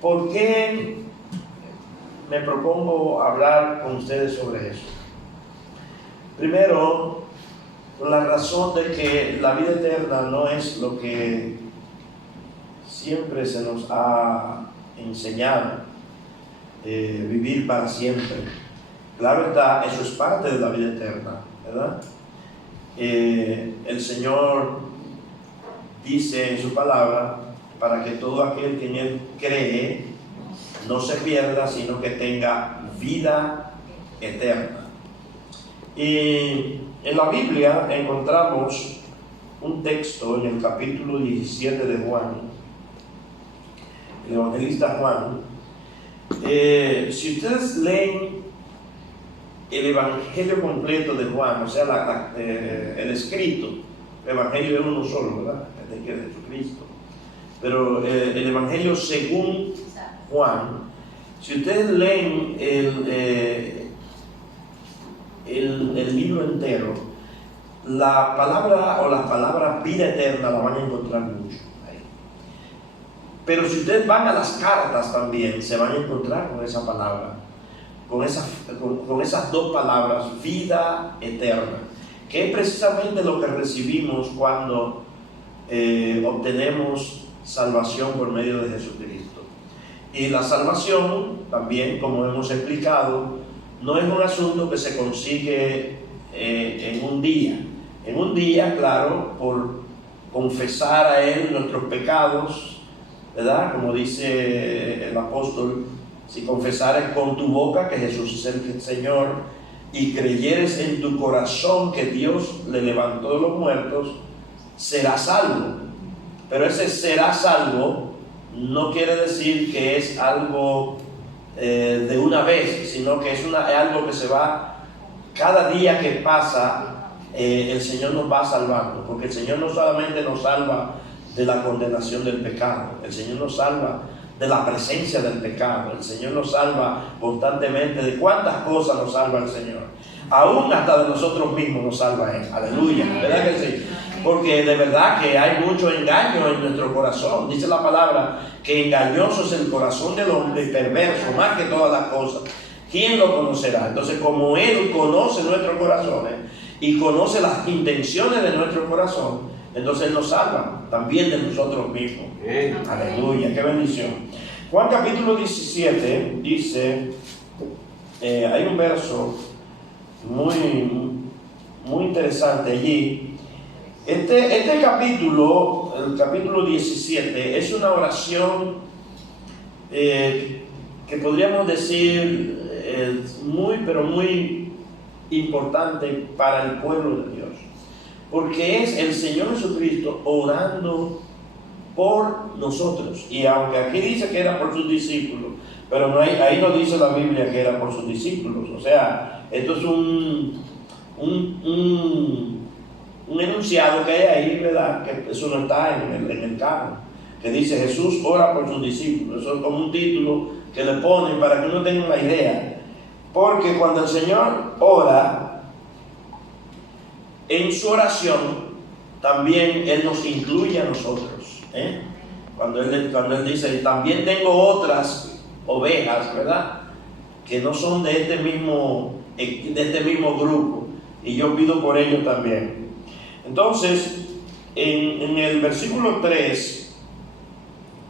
¿Por qué me propongo hablar con ustedes sobre eso? Primero, por la razón de que la vida eterna no es lo que siempre se nos ha enseñado, vivir para siempre. Claro está, eso es parte de la vida eterna, ¿verdad? El Señor dice en su palabra, para que todo aquel que en Él cree no se pierda, sino que tenga vida eterna. Y en la Biblia encontramos un texto en el capítulo 17 de Juan, el evangelista Juan. Si ustedes leen el evangelio completo de Juan, o sea, el escrito, el evangelio es uno solo, ¿verdad? Es de Jesucristo. Pero el evangelio según Juan, si ustedes leen el libro entero, la palabra o las palabras vida eterna la van a encontrar mucho ahí. Pero si ustedes van a las cartas también, se van a encontrar con esa palabra, con esas dos palabras, vida eterna, que es precisamente lo que recibimos cuando obtenemos salvación por medio de Jesucristo. Y la salvación, también, como hemos explicado, no es un asunto que se consigue en un día. En un día, claro, por confesar a Él nuestros pecados, ¿verdad? Como dice el apóstol, si confesares con tu boca que Jesús es el Señor y creyeres en tu corazón que Dios le levantó de los muertos, serás salvo. Pero ese será salvo no quiere decir que es algo de una vez, sino que es algo que se va, cada día que pasa, el Señor nos va salvando, porque el Señor no solamente nos salva de la condenación del pecado, el Señor nos salva de la presencia del pecado, el Señor nos salva constantemente. ¿De cuántas cosas nos salva el Señor? Aún hasta de nosotros mismos nos salva Él. Aleluya, ¿verdad que sí? Porque de verdad que hay mucho engaño en nuestro corazón. Dice la palabra que engañoso es el corazón del hombre y perverso más que todas las cosas. ¿Quién lo conocerá? Entonces, como Él conoce nuestros corazones y conoce las intenciones de nuestro corazón, entonces Él nos salva también de nosotros mismos. Aleluya, qué bendición. Juan capítulo 17 dice, hay un verso muy interesante allí. Este capítulo, el capítulo 17, es una oración que podríamos decir pero muy importante para el pueblo de Dios, porque es el Señor Jesucristo orando por nosotros. Y aunque aquí dice que era por sus discípulos, pero ahí no dice la Biblia que era por sus discípulos. O sea, esto es un enunciado que hay ahí, ¿verdad? Que eso no está en el canon, que dice Jesús ora por sus discípulos. Eso es como un título que le ponen para que uno tenga una idea. Porque cuando el Señor ora, en su oración también Él nos incluye a nosotros, ¿eh? Cuando Él dice, también tengo otras ovejas, ¿verdad? Que no son de este mismo grupo, y yo pido por ellos también. Entonces, en el versículo 3,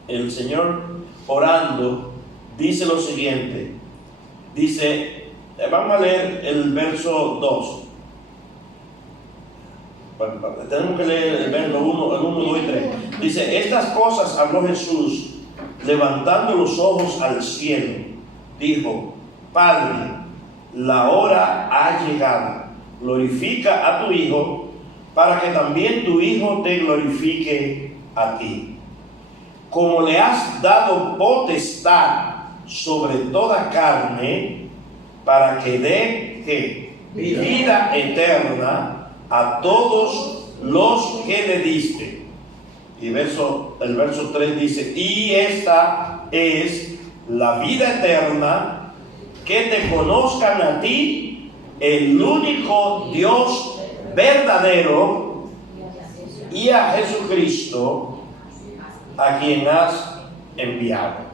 el Señor orando dice lo siguiente. Dice, vamos a leer el verso 2. Tenemos que leer el verso 1, 2 y 3. Dice, estas cosas habló Jesús, levantando los ojos al cielo. Dijo, Padre, la hora ha llegado. Glorifica a tu Hijo, para que también tu Hijo te glorifique a ti. Como le has dado potestad sobre toda carne, para que dé vida eterna a todos los que le diste. Y el verso 3 dice, y esta es la vida eterna, que te conozcan a ti, el único Dios verdadero, y a Jesucristo, a quien has enviado.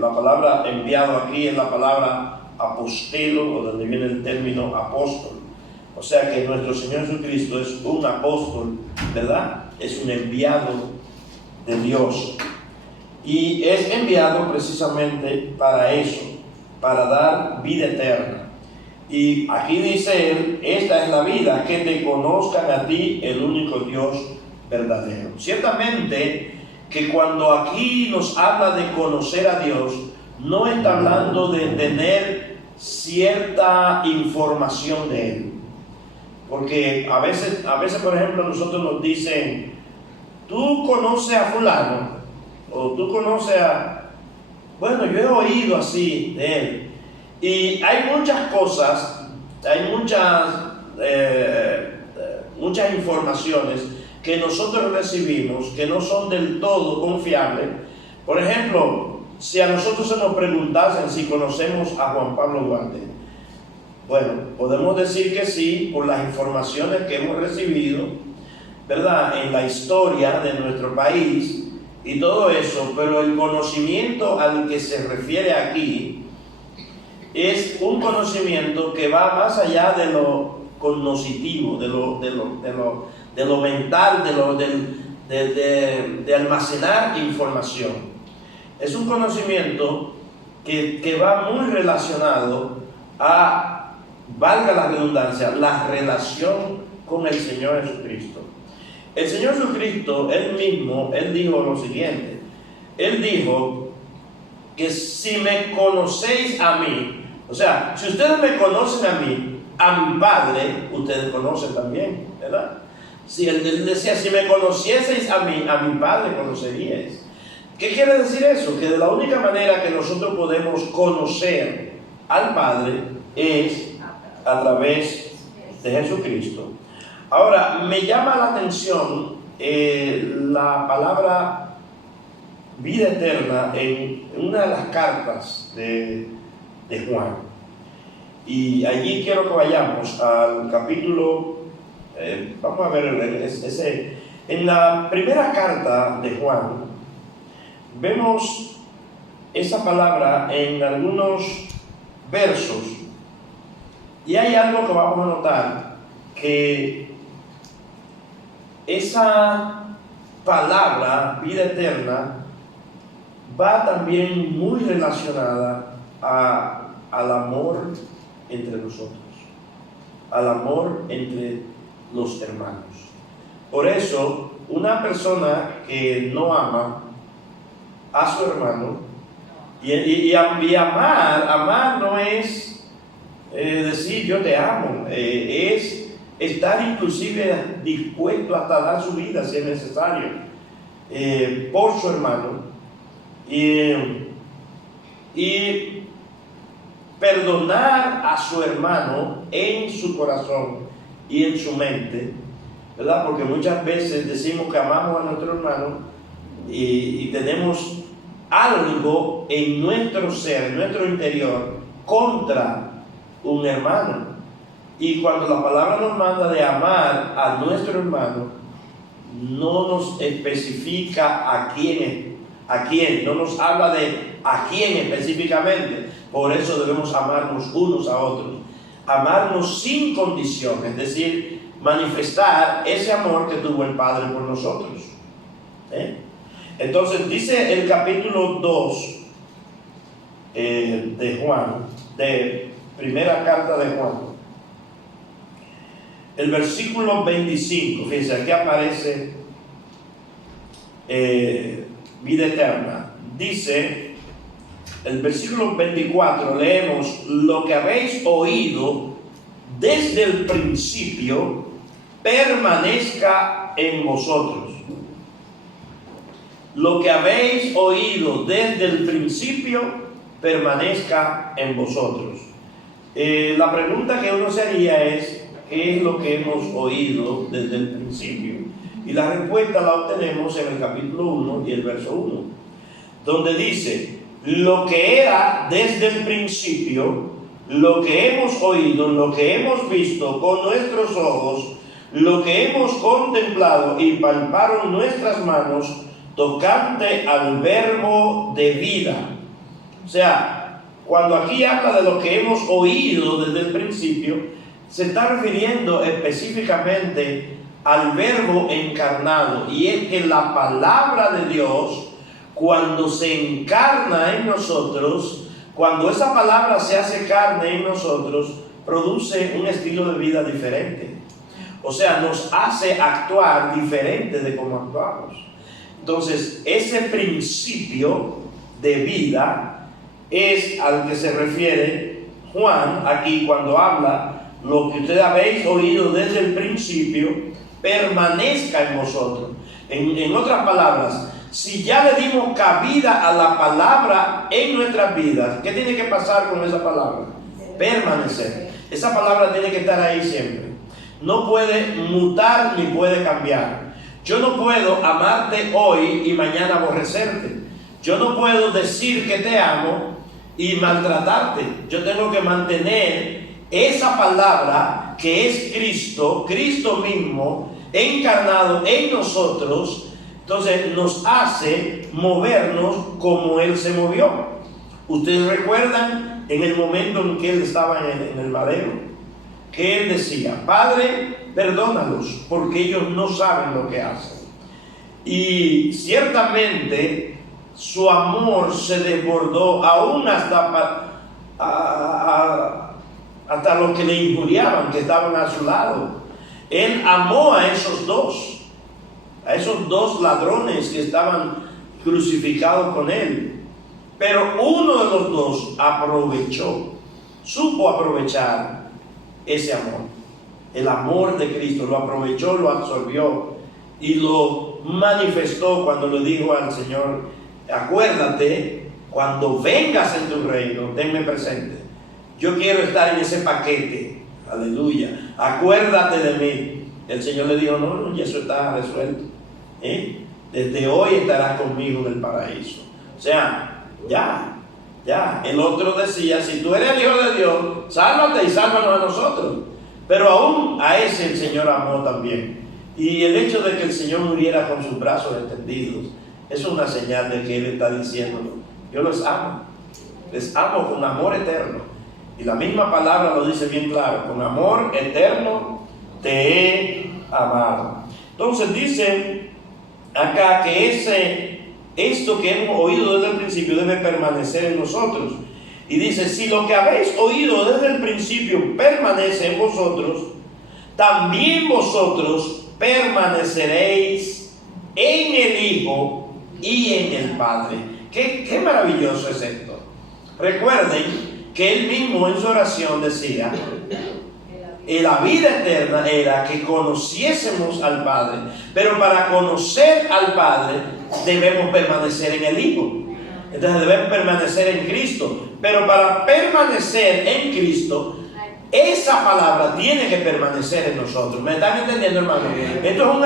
La palabra enviado aquí es la palabra apostelo, o donde viene el término apóstol. O sea que nuestro Señor Jesucristo es un apóstol, ¿verdad? Es un enviado de Dios. Y es enviado precisamente para eso, para dar vida eterna. Y aquí dice él, esta es la vida, que te conozcan a ti, el único Dios verdadero. Ciertamente que cuando aquí nos habla de conocer a Dios, no está hablando de tener cierta información de Él. Porque a veces, por ejemplo, nosotros nos dicen, tú conoces a fulano, o tú conoces a... Bueno, yo he oído así de él. Y hay muchas cosas, hay muchas informaciones que nosotros recibimos que no son del todo confiables. Por ejemplo, si a nosotros se nos preguntasen si conocemos a Juan Pablo Duarte, bueno, podemos decir que sí por las informaciones que hemos recibido, ¿verdad?, en la historia de nuestro país y todo eso, pero el conocimiento al que se refiere aquí es un conocimiento que va más allá de lo cognoscitivo, de lo mental, de almacenar información. Es un conocimiento que va muy relacionado a, valga la redundancia, la relación con el Señor Jesucristo. El Señor Jesucristo, Él mismo, Él dijo lo siguiente. Él dijo que si me conocéis a mí, o sea, si ustedes me conocen a mi Padre, ustedes conocen también, ¿verdad? Si Él decía, si me conocieseis a mi Padre conoceríais. ¿Qué quiere decir eso? Que de la única manera que nosotros podemos conocer al Padre es a través de Jesucristo. Ahora, me llama la atención la palabra vida eterna en una de las cartas de Juan. Y allí quiero que vayamos al capítulo, vamos a ver, en la primera carta de Juan, vemos esa palabra en algunos versos. Y hay algo que vamos a notar, que esa palabra, vida eterna, va también muy relacionada al amor entre nosotros, al amor entre los hermanos. Por eso, una persona que no ama a su hermano, y amar no es decir yo te amo, es estar inclusive dispuesto hasta dar su vida si es necesario por su hermano, y perdonar a su hermano en su corazón y en su mente, ¿verdad? Porque muchas veces decimos que amamos a nuestro hermano y tenemos algo en nuestro ser, en nuestro interior, contra un hermano. Y cuando la palabra nos manda de amar a nuestro hermano, no nos especifica a quién, no nos habla de a quién específicamente. Por eso debemos amarnos unos a otros, amarnos sin condición, es decir, manifestar ese amor que tuvo el Padre por nosotros. Entonces dice el capítulo 2 de Juan, de primera carta de Juan, el versículo 25, fíjense, aquí aparece vida eterna. Dice el versículo 24, leemos: lo que habéis oído desde el principio permanezca en vosotros. Lo que habéis oído desde el principio permanezca en vosotros. La pregunta que uno se haría es: ¿qué es lo que hemos oído desde el principio? Y la respuesta la obtenemos en el capítulo 1 y el verso 1, donde dice: lo que era desde el principio, lo que hemos oído, lo que hemos visto con nuestros ojos, lo que hemos contemplado y palparon nuestras manos, tocante al verbo de vida. O sea, cuando aquí habla de lo que hemos oído desde el principio, se está refiriendo específicamente al verbo encarnado. Y es que la palabra de Dios, cuando se encarna en nosotros, cuando esa palabra se hace carne en nosotros, produce un estilo de vida diferente. O sea, nos hace actuar diferente de cómo actuamos. Entonces, ese principio de vida es al que se refiere Juan aquí cuando habla: lo que ustedes habéis oído desde el principio permanezca en vosotros. En otras palabras, si ya le dimos cabida a la palabra en nuestras vidas, ¿qué tiene que pasar con esa palabra? Permanecer. Esa palabra tiene que estar ahí siempre. No puede mutar ni puede cambiar. Yo no puedo amarte hoy y mañana aborrecerte. Yo no puedo decir que te amo y maltratarte. Yo tengo que mantener esa palabra que es Cristo, Cristo mismo, encarnado en nosotros. Entonces nos hace movernos como Él se movió. Ustedes recuerdan en el momento en que Él estaba en el madero, que Él decía: Padre, perdónalos, porque ellos no saben lo que hacen. Y ciertamente su amor se desbordó aún hasta los que le injuriaban, que estaban a su lado. Él amó a esos dos ladrones que estaban crucificados con Él. Pero uno de los dos supo aprovechar ese amor. El amor de Cristo lo aprovechó, lo absorbió y lo manifestó cuando le dijo al Señor: acuérdate, cuando vengas en tu reino, tenme presente. Yo quiero estar en ese paquete. Aleluya. Acuérdate de mí. El Señor le dijo: no, y eso está resuelto. Desde hoy estarás conmigo en el paraíso. O sea, ya. El otro decía: si tú eres el Hijo de Dios, sálvate y sálvanos a nosotros. Pero aún a ese el Señor amó también. Y el hecho de que el Señor muriera con sus brazos extendidos es una señal de que Él está diciendo: yo los amo con amor eterno. Y la misma palabra lo dice bien claro: con amor eterno te he amado. Entonces dice acá que esto que hemos oído desde el principio debe permanecer en nosotros. Y dice: si lo que habéis oído desde el principio permanece en vosotros, también vosotros permaneceréis en el Hijo y en el Padre. Qué maravilloso es esto. Recuerden que Él mismo en su oración decía: la vida eterna era que conociésemos al Padre, pero para conocer al Padre debemos permanecer en el Hijo. Entonces debemos permanecer en Cristo. Pero para permanecer en Cristo, esa palabra tiene que permanecer en nosotros. ¿Me están entendiendo, hermano? Esto no es un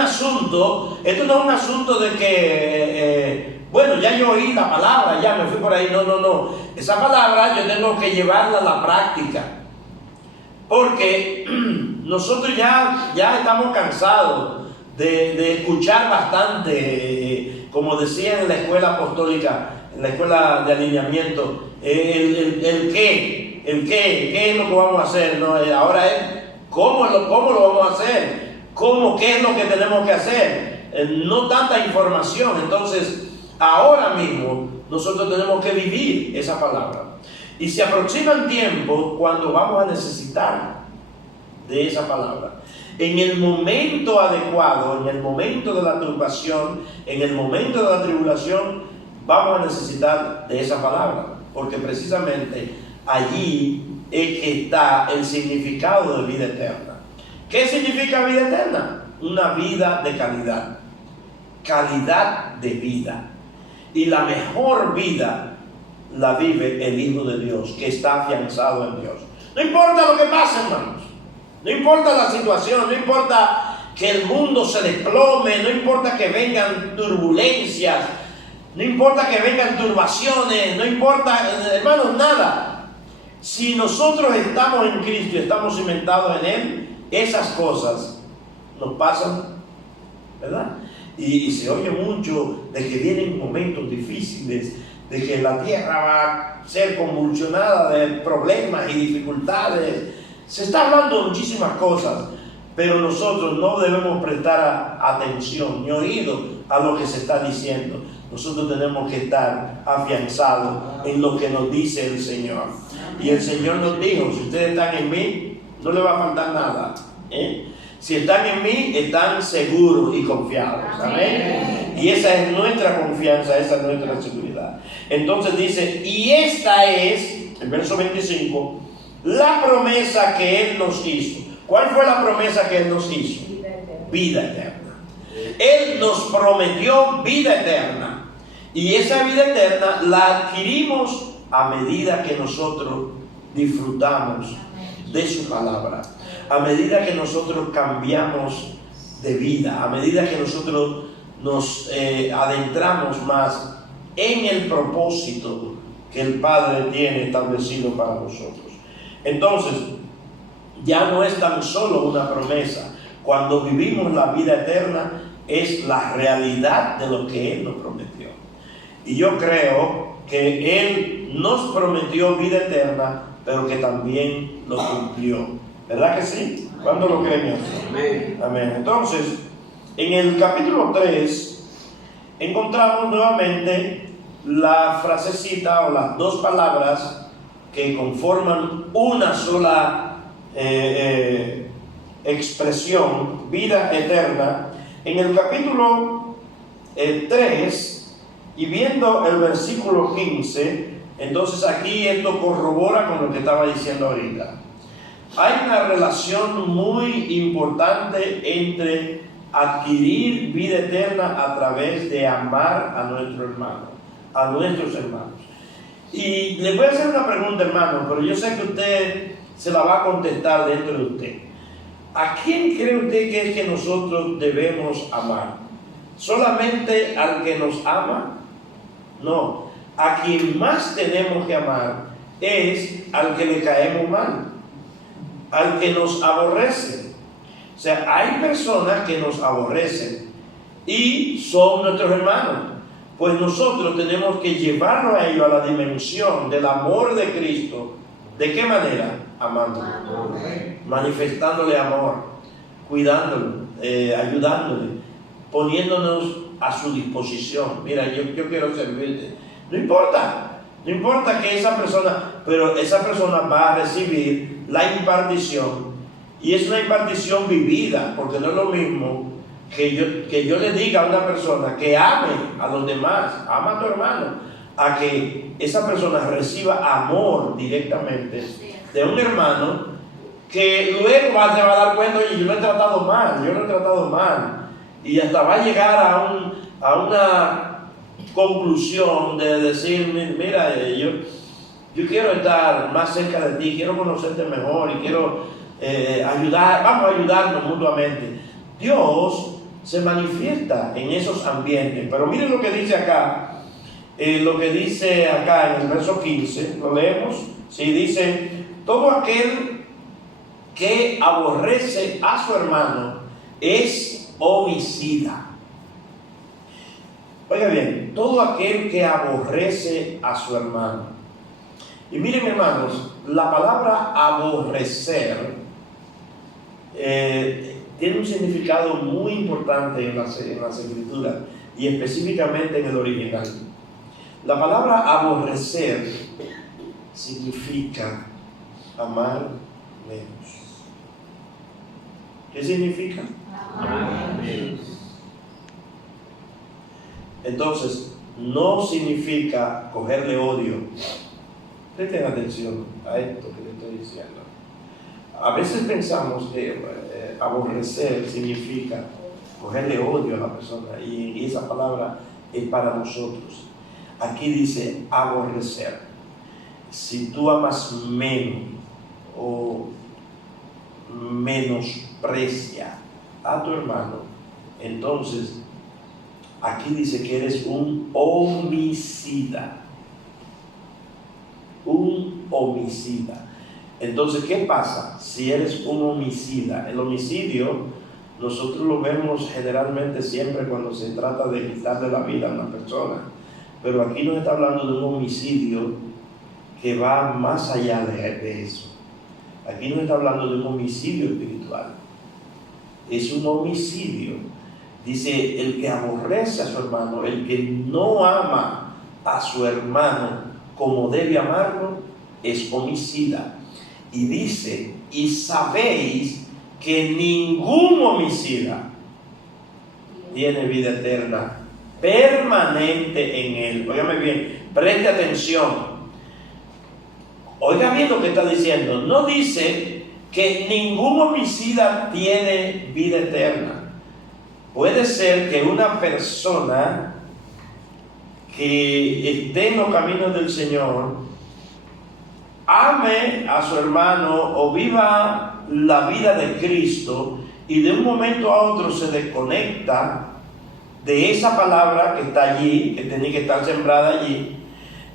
asunto de que bueno, ya yo oí la palabra, ya me fui por ahí. No. Esa palabra yo tengo que llevarla a la práctica. Porque nosotros ya estamos cansados de escuchar bastante, como decían en la escuela apostólica, en la escuela de alineamiento, el qué es lo que vamos a hacer, ¿no? Ahora es cómo lo vamos a hacer, qué es lo que tenemos que hacer, no tanta información. Entonces, ahora mismo nosotros tenemos que vivir esa palabra. Y se aproximan tiempos cuando vamos a necesitar de esa palabra. En el momento adecuado, en el momento de la turbación, en el momento de la tribulación, vamos a necesitar de esa palabra. Porque precisamente allí es que está el significado de vida eterna. ¿Qué significa vida eterna? Una vida de calidad. Calidad de vida. Y la mejor vida la vive el Hijo de Dios, que está afianzado en Dios. No importa lo que pase, hermanos. No importa la situación, no importa que el mundo se desplome, no importa que vengan turbulencias, no importa que vengan turbaciones, no importa, hermanos, nada. Si nosotros estamos en Cristo y estamos cimentados en Él, esas cosas nos pasan, ¿verdad? y se oye mucho de que vienen momentos difíciles, de que la tierra va a ser convulsionada de problemas y dificultades. Se está hablando de muchísimas cosas, pero nosotros no debemos prestar atención ni oído a lo que se está diciendo. Nosotros tenemos que estar afianzados en lo que nos dice el Señor. Y el Señor nos dijo, si ustedes están en mí, no les va a faltar nada. Si están en mí, están seguros y confiados. Amén. Y esa es nuestra confianza, esa es nuestra seguridad. Entonces dice, y esta es, el verso 25, la promesa que Él nos hizo. ¿Cuál fue la promesa que Él nos hizo? Vida eterna. Él nos prometió vida eterna. Y esa vida eterna la adquirimos a medida que nosotros disfrutamos de su palabra. A medida que nosotros cambiamos de vida. A medida que nosotros nos adentramos más en el propósito que el Padre tiene establecido para nosotros. Entonces, ya no es tan solo una promesa. Cuando vivimos la vida eterna, es la realidad de lo que Él nos prometió. Y yo creo que Él nos prometió vida eterna, pero que también lo cumplió. ¿Verdad que sí? ¿Cuándo lo creen? Amén. Amén. Entonces, en el capítulo 3, encontramos nuevamente la frasecita o las dos palabras que conforman una sola expresión, vida eterna. En el capítulo 3, y viendo el versículo 15, entonces aquí esto corrobora con lo que estaba diciendo ahorita. Hay una relación muy importante entre adquirir vida eterna a través de amar a nuestro hermano, a nuestros hermanos. Y le voy a hacer una pregunta, hermano, pero yo sé que usted se la va a contestar dentro de usted. ¿A quién cree usted que es que nosotros debemos amar? ¿Solamente al que nos ama? No. A quien más tenemos que amar es al que le caemos mal, al que nos aborrece. O sea, hay personas que nos aborrecen y son nuestros hermanos. Pues nosotros tenemos que llevarlo a ellos a la dimensión del amor de Cristo. ¿De qué manera? Amándolo, manifestándole amor, cuidándolo, ayudándole, poniéndonos a su disposición. Mira, yo quiero servirte. No importa que esa persona, pero esa persona va a recibir la impartición, y es una impartición vivida, porque no es lo mismo que yo le diga a una persona que ame a los demás, ama a tu hermano, a que esa persona reciba amor directamente de un hermano que luego se va a dar cuenta, oye, yo no he tratado mal, y hasta va a llegar a una conclusión de decir, mira, yo quiero estar más cerca de ti, quiero conocerte mejor y quiero vamos a ayudarnos mutuamente. Dios se manifiesta en esos ambientes, pero miren lo que dice acá, en el verso 15, lo leemos, sí, dice, todo aquel que aborrece a su hermano es homicida. Oiga bien, todo aquel que aborrece a su hermano. Y miren, hermanos, la palabra aborrecer tiene un significado muy importante en las escrituras y específicamente en el original. La palabra aborrecer significa amar menos. ¿Qué significa? Amar menos. Entonces, no significa cogerle odio. Presten atención a esto que le estoy diciendo. A veces pensamos que aborrecer significa cogerle odio a la persona, y esa palabra es para nosotros. Aquí dice aborrecer. Si tú amas menos o menosprecia a tu hermano, entonces aquí dice que eres un homicida. Un homicida. Entonces, ¿qué pasa si eres un homicida? El homicidio nosotros lo vemos generalmente siempre cuando se trata de quitarle la vida a una persona. Pero aquí nos está hablando de un homicidio que va más allá de eso. Aquí nos está hablando de un homicidio espiritual. Es un homicidio. Dice, el que aborrece a su hermano, el que no ama a su hermano como debe amarlo, es homicida. Y dice, y sabéis que ningún homicida tiene vida eterna permanente en él. Óigame bien, preste atención. Oiga bien lo que está diciendo. No dice que ningún homicida tiene vida eterna. Puede ser que una persona que esté en los caminos del Señor ame a su hermano o viva la vida de Cristo y de un momento a otro se desconecta de esa palabra que está allí, que tenía que estar sembrada allí.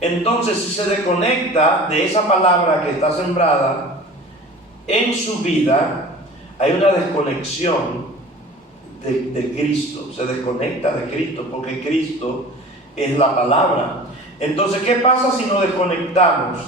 Entonces, si se desconecta de esa palabra que está sembrada en su vida, hay una desconexión de Cristo. Se desconecta de Cristo porque Cristo es la palabra. Entonces, ¿qué pasa si nos desconectamos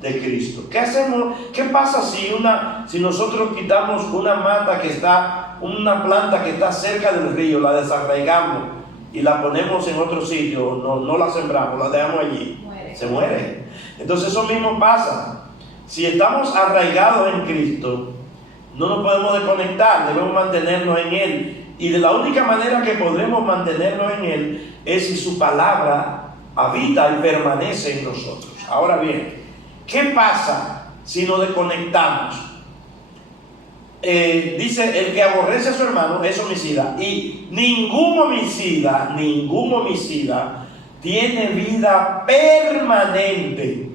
de Cristo? ¿Qué hacemos? ¿Qué pasa si nosotros quitamos una mata que está, una planta que está cerca del río, la desarraigamos y la ponemos en otro sitio, no la sembramos, la dejamos allí? Se muere. Entonces eso mismo pasa. Si estamos arraigados en Cristo, no nos podemos desconectar, debemos mantenernos en Él. Y de la única manera que podremos mantenernos en Él es si su palabra habita y permanece en nosotros. Ahora bien, ¿qué pasa si nos desconectamos? Dice, el que aborrece a su hermano es homicida. Y ningún homicida tiene vida permanente,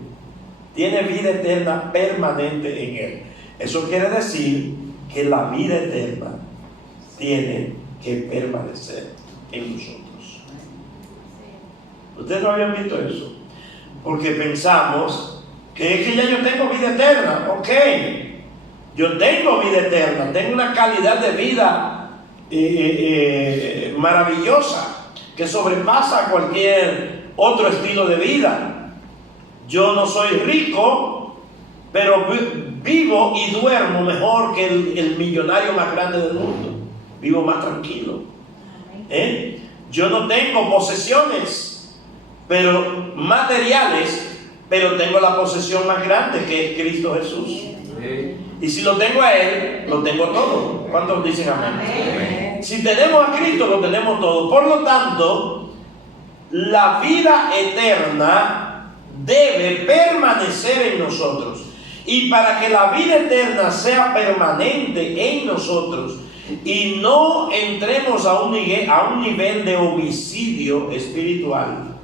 tiene vida eterna permanente en él. Eso quiere decir que la vida eterna tiene que permanecer en nosotros. ¿Ustedes no habían visto eso? Porque pensamos que es que ya yo tengo vida eterna. Ok, yo tengo vida eterna, tengo una calidad de vida maravillosa que sobrepasa cualquier otro estilo de vida. Yo no soy rico, pero vivo y duermo mejor que el millonario más grande del mundo. Vivo más tranquilo. Yo no tengo posesiones, pero materiales, pero tengo la posesión más grande, que es Cristo Jesús. Y si lo tengo a Él, lo tengo todo. ¿Cuántos dicen amén? Si tenemos a Cristo, lo tenemos todo. Por lo tanto, la vida eterna debe permanecer en nosotros. Y para que la vida eterna sea permanente en nosotros y no entremos a un nivel de homicidio espiritual,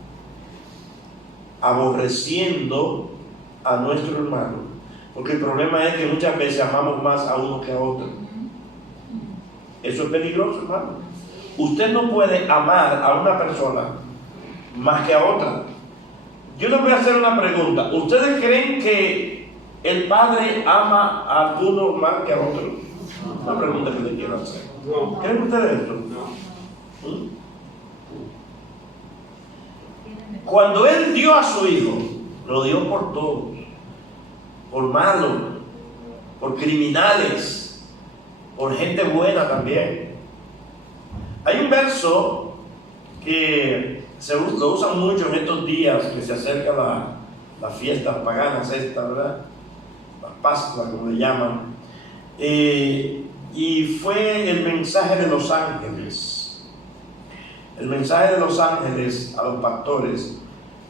aborreciendo a nuestro hermano. Porque el problema es que muchas veces amamos más a uno que a otro. Eso es peligroso, hermano. Usted no puede amar a una persona más que a otra. Yo les voy a hacer una pregunta. ¿Ustedes creen que el padre ama a uno más que a otro? Una pregunta que le quiero hacer. ¿Creen ustedes esto? Cuando Él dio a su hijo, lo dio por todos. Por malos, por criminales, por gente buena también. Hay un verso que lo usan mucho en estos días que se acerca la fiesta pagana esta, ¿verdad? La Pascua, como le llaman. Y fue el mensaje de los ángeles. El mensaje de los ángeles a los pastores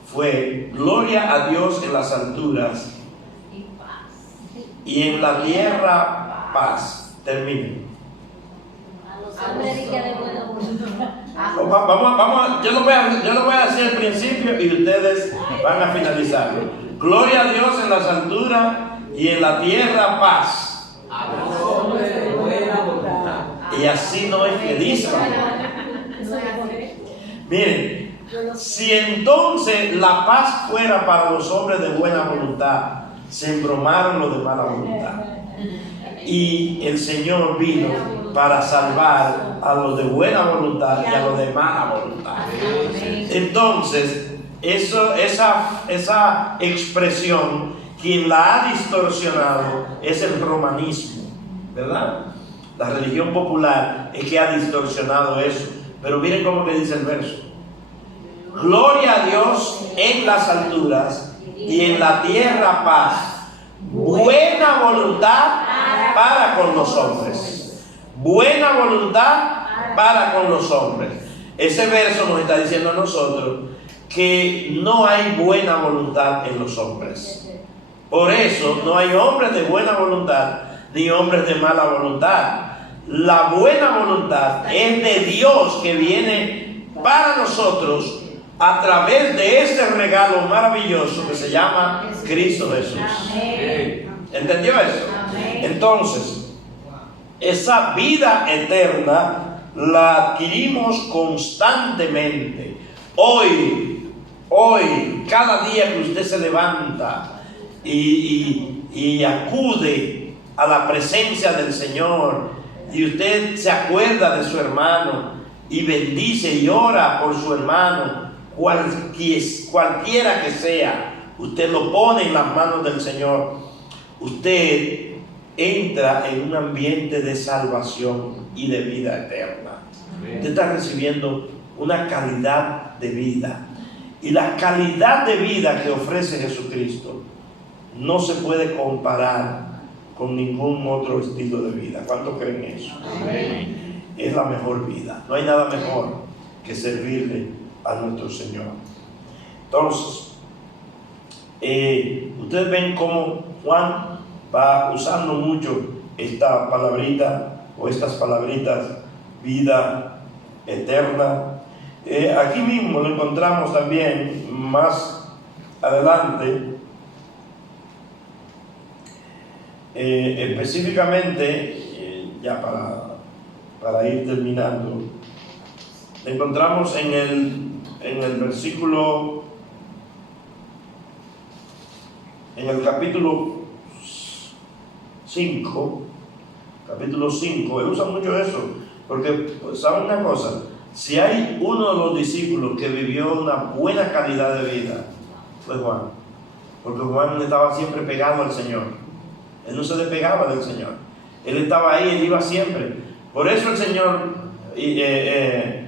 fue: gloria a Dios en las alturas y en la tierra paz. Terminen. Vamos, yo lo voy a decir al principio y ustedes van a finalizarlo. Gloria a Dios en las alturas y en la tierra paz. Y así no es que dice. Miren, si entonces la paz fuera para los hombres de buena voluntad, se embromaron los de mala voluntad. Y el Señor vino para salvar a los de buena voluntad y a los de mala voluntad. Entonces, esa expresión, quien la ha distorsionado es el romanismo, ¿verdad? La religión popular es que ha distorsionado eso. Pero miren cómo que dice el verso: gloria a Dios en las alturas y en la tierra paz, buena voluntad para con los hombres. Buena voluntad para con los hombres. Ese verso nos está diciendo a nosotros que no hay buena voluntad en los hombres. Por eso no hay hombres de buena voluntad ni hombres de mala voluntad. La buena voluntad es de Dios, que viene para nosotros a través de este regalo maravilloso que se llama Cristo Jesús. ¿Entendió eso? Entonces, esa vida eterna la adquirimos constantemente. Hoy, cada día que usted se levanta y acude a la presencia del Señor, y usted se acuerda de su hermano y bendice y ora por su hermano, cualquiera que sea, usted lo pone en las manos del Señor, usted entra en un ambiente de salvación y de vida eterna. Usted está recibiendo una calidad de vida, y la calidad de vida que ofrece Jesucristo no se puede comparar con ningún otro estilo de vida. ¿Cuántos creen eso? Amén. Es la mejor vida. No hay nada mejor que servirle a nuestro Señor. Entonces, ustedes ven cómo Juan va usando mucho esta palabrita o estas palabritas: vida eterna. Aquí mismo lo encontramos también más adelante. Específicamente, ya para ir terminando, encontramos en el versículo, en el capítulo 5, él usa mucho eso, porque ¿saben una cosa? Si hay uno de los discípulos que vivió una buena calidad de vida, fue Juan, porque Juan estaba siempre pegado al Señor. Él no se despegaba del Señor. Él estaba ahí, él iba siempre. Por eso el Señor le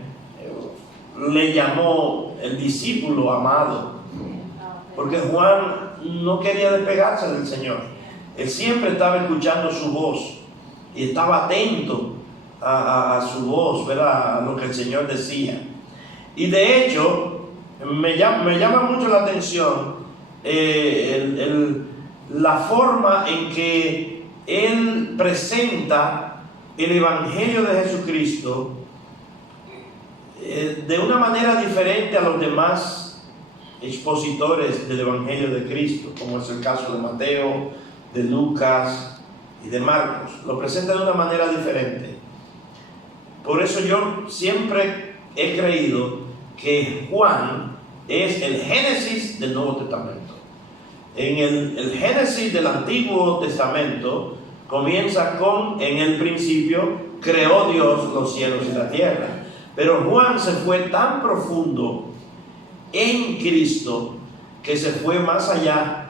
llamó el discípulo amado. Porque Juan no quería despegarse del Señor. Él siempre estaba escuchando su voz y estaba atento a su voz, ¿verdad? A lo que el Señor decía. Y de hecho, me llama mucho la atención la forma en que él presenta el Evangelio de Jesucristo de una manera diferente a los demás expositores del Evangelio de Cristo, como es el caso de Mateo, de Lucas y de Marcos. Lo presenta de una manera diferente. Por eso yo siempre he creído que Juan es el Génesis del Nuevo Testamento. En el Génesis del Antiguo Testamento comienza con: en el principio creó Dios los cielos y la tierra. Pero Juan se fue tan profundo en Cristo que se fue más allá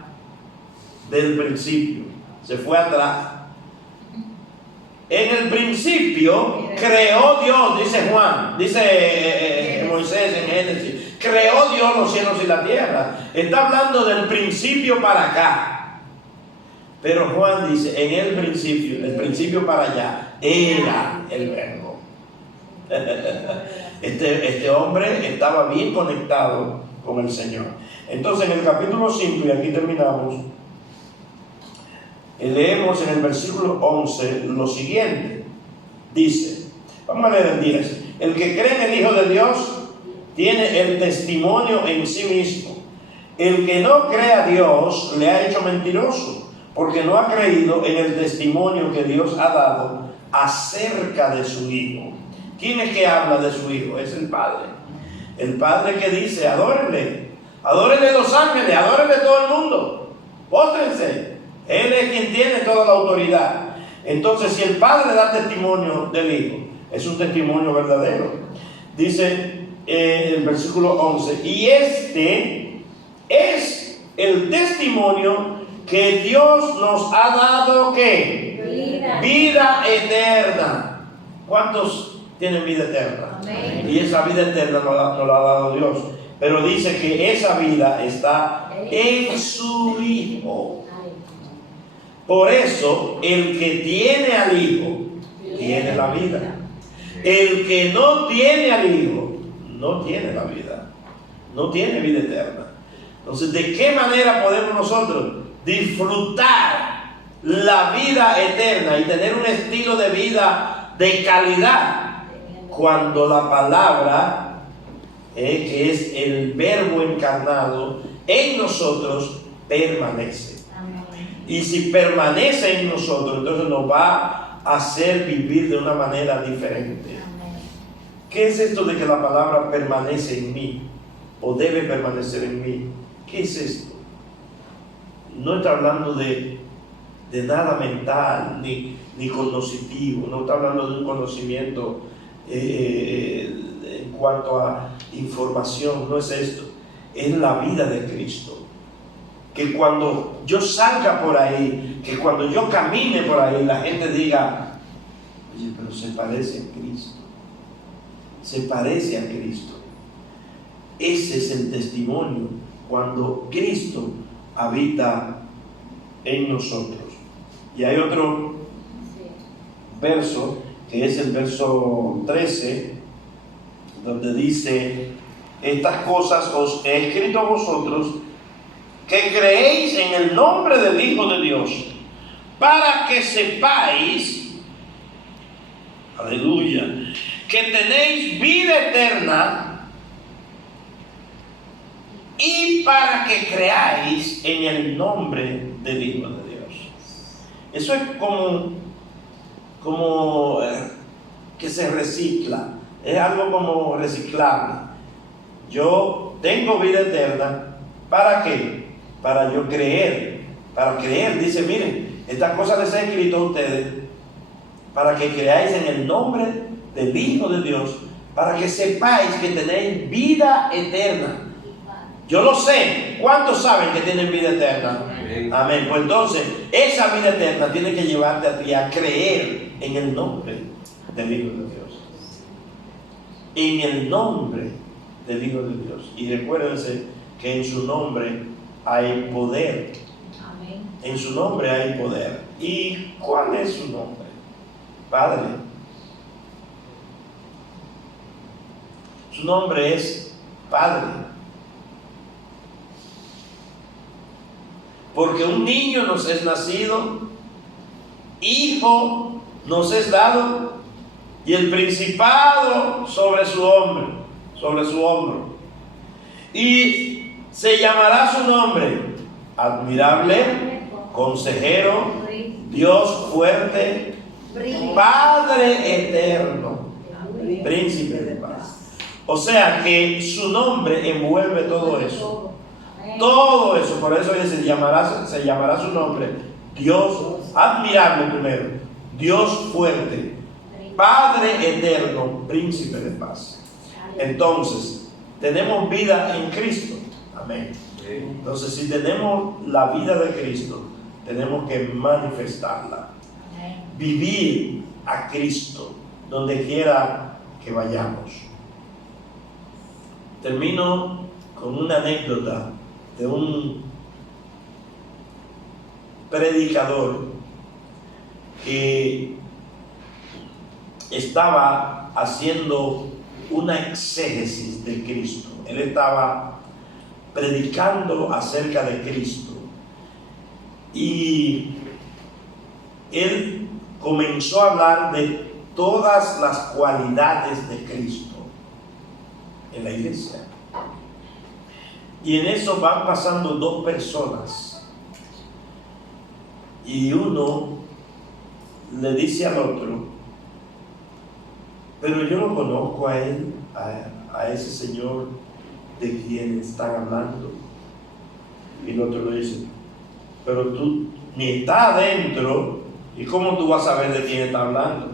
del principio, se fue atrás. En el principio creó Dios, dice Juan, dice Moisés en Génesis, creó Dios los cielos y la tierra. Está hablando del principio para acá. Pero Juan dice: en el principio para allá, era el Verbo. Este hombre estaba bien conectado con el Señor. Entonces, en el capítulo 5, y aquí terminamos, leemos en el versículo 11 lo siguiente. Dice, vamos a leer el 10: el que cree en el Hijo de Dios tiene el testimonio en sí mismo. El que no cree a Dios le ha hecho mentiroso, porque no ha creído en el testimonio que Dios ha dado acerca de su Hijo. ¿Quién es que habla de su Hijo? Es el Padre. El Padre que dice: adórenle, adórenle los ángeles, adórenle todo el mundo, póstrense. Él es quien tiene toda la autoridad. Entonces, si el Padre da testimonio del Hijo, es un testimonio verdadero. Dice el versículo 11, y este es el testimonio que Dios nos ha dado, ¿qué? Vida eterna. ¿Cuántos tienen vida eterna? Amén. Y esa vida eterna nos la ha dado Dios. Pero dice que esa vida está en su Hijo. Por eso, el que tiene al Hijo, tiene la vida. El que no tiene al Hijo, no tiene la vida. No tiene vida eterna. Entonces, ¿de qué manera podemos nosotros disfrutar la vida eterna y tener un estilo de vida de calidad? Cuando la palabra, que es el verbo encarnado en nosotros, permanece. Y si permanece en nosotros, entonces nos va a hacer vivir de una manera diferente. ¿Qué es esto de que la palabra permanece en mí? O debe permanecer en mí. ¿Qué es esto? No está hablando de nada mental, ni conocitivo. No está hablando de un conocimiento en cuanto a información. No es esto. Es la vida de Cristo. Que cuando yo salga por ahí, que cuando yo camine por ahí, la gente diga, oye, pero se parece a Cristo. Se parece a Cristo. Ese es el testimonio cuando Cristo habita en nosotros. Y hay otro verso, que es el verso 13, donde dice, estas cosas os he escrito a vosotros, que creéis en el nombre del Hijo de Dios, para que sepáis, aleluya, que tenéis vida eterna, y para que creáis en el nombre del Hijo de Dios. Eso es como que se recicla, es algo como reciclable. Yo tengo vida eterna, ¿para qué? Para yo creer. Para creer, dice, miren, estas cosas les he escrito a ustedes para que creáis en el nombre del Hijo de Dios, para que sepáis que tenéis vida eterna. Yo lo sé. ¿Cuántos saben que tienen vida eterna? Amén. Amén. Pues entonces, esa vida eterna tiene que llevarte a ti a creer en el nombre del Hijo de Dios. En el nombre del Hijo de Dios. Y recuérdense que en su nombre hay poder. Amén. En su nombre hay poder. ¿Y cuál es su nombre? Padre. Su nombre es Padre. Porque un niño nos es nacido, hijo nos es dado, y el principado sobre su hombro. Y se llamará su nombre admirable, consejero, Dios fuerte, Padre eterno, príncipe de paz. O sea que su nombre envuelve todo eso. Todo eso, por eso se llamará su nombre Dios admirable primero, Dios fuerte, Padre eterno, príncipe de paz. Entonces, tenemos vida en Cristo. Amén. Entonces, si tenemos la vida de Cristo, tenemos que manifestarla. Vivir a Cristo donde quiera que vayamos. Termino con una anécdota de un predicador que estaba haciendo una exégesis de Cristo. Él estaba predicando acerca de Cristo y él comenzó a hablar de todas las cualidades de Cristo en la iglesia. Y en eso van pasando dos personas y uno le dice al otro, pero yo no conozco a él, a ese señor de quien están hablando. Y el otro le dice, pero tú ni estás adentro ¿Y cómo tú vas a saber de quién está hablando?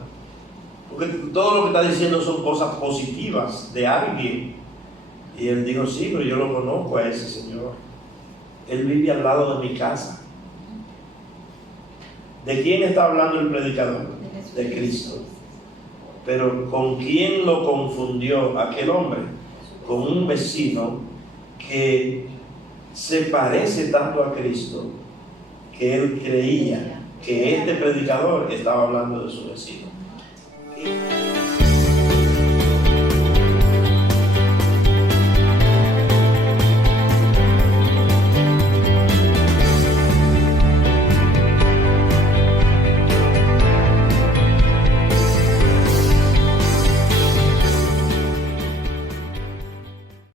Porque todo lo que está diciendo son cosas positivas de alguien. Y él dijo, sí, pero yo lo conozco a ese señor. Él vive al lado de mi casa. ¿De quién está hablando el predicador? De Cristo. Pero ¿con quién lo confundió aquel hombre? Con un vecino que se parece tanto a Cristo que él creía que este predicador estaba hablando de su vecino.